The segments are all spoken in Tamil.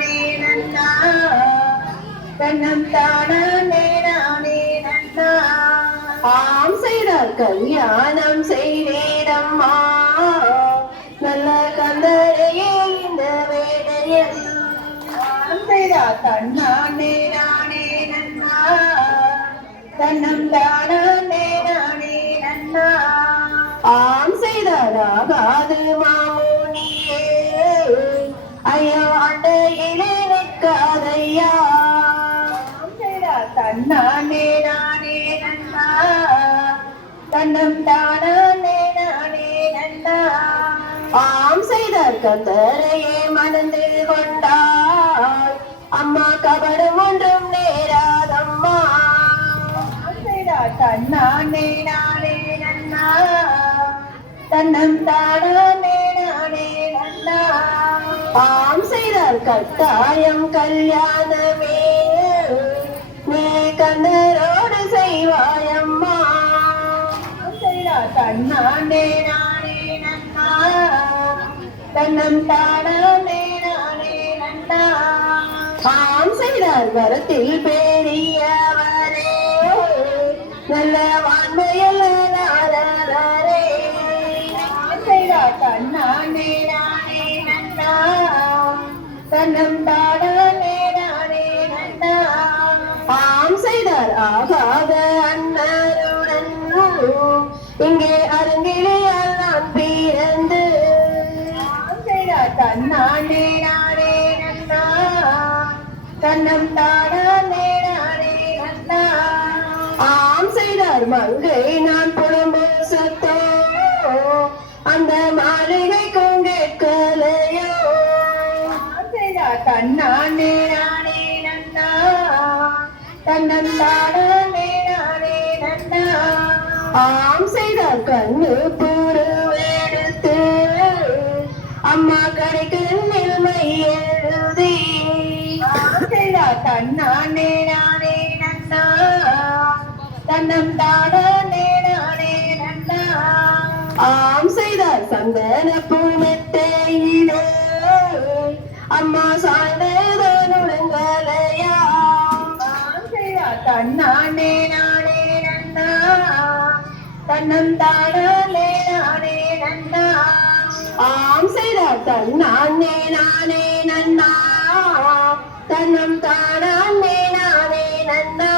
நானே நன்னா தன்னம் தானே நானே நன்னா ஆம் செய்தார் கல்யாணம் செய்தேடம்மா நல்ல கந்தரையே இந்த வேளையில் ஆம் செய்தார் தன்னானே நானே நன்னா தன்னம் தானே நானே நன்னா ஆம் செய்தாராகாது மாமுனியே ஐயோ அண்டையிலே நிற்காதையா தன்னானே நானே நன்னா தன்னம் தானே நானே நன்னா ஆம் செய்தார் கந்தரையே மணந்து கொண்டாய் அம்மா கபடம் ஒன்றும் நேராதம்மா தன்னானே நானே நன்னா தன்னம் தானே நானே நன்னா ஆம் செய்தார் கட்டாயம் கல்யாணமே நீ கந்தரோடு செய்வாயம்மா தன்னானே நானே நன்னா தன்னம் தானே நானே நன்னா ஆம் செய்தார் வரத்தில் பெரியவரே நல்ல வான்மையல்ல நாரே தன்னானே நானே நன்னா தன்னம் தானே நானே நன்னா ஆம் செய்தார் ஆகாத அண்ணருடன் இங்கே அருங்கிலேயால் நான் பிறந்து தன்னானே நானே நன்னா தன்னம் தானே நானே நன்னா ஆம் செய்தார் மங்கை நான் புலம்பு சத்தோ அந்த மாளிகைக்கும் கேட்கலையோ தன்னானே நானே நன்னா தன்னம் தானே நானே நன்னா ஆம் செய்தார் கண்ணு புருவெடுத்து அம்மா கடைக்கு நிலைமை எழுதி தன்னானே நானே நன்னா தன்னம் தானே நானே நன்னா ஆம் செய்தார் சந்தன பூமெத்தையிலே அம்மா சாய்ந்ததனுடங்கலையா தன்னானே நானே நன்னா தன்னம் தானே நானே நன்னா ஆம் செய்தார் தன்னானே நானே நன்னா தன்னம் தானே நானே நன்னா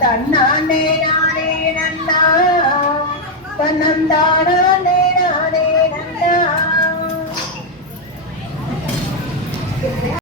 தன்னானே நானே நன்னா தன்னம் தானே நானே நன்னா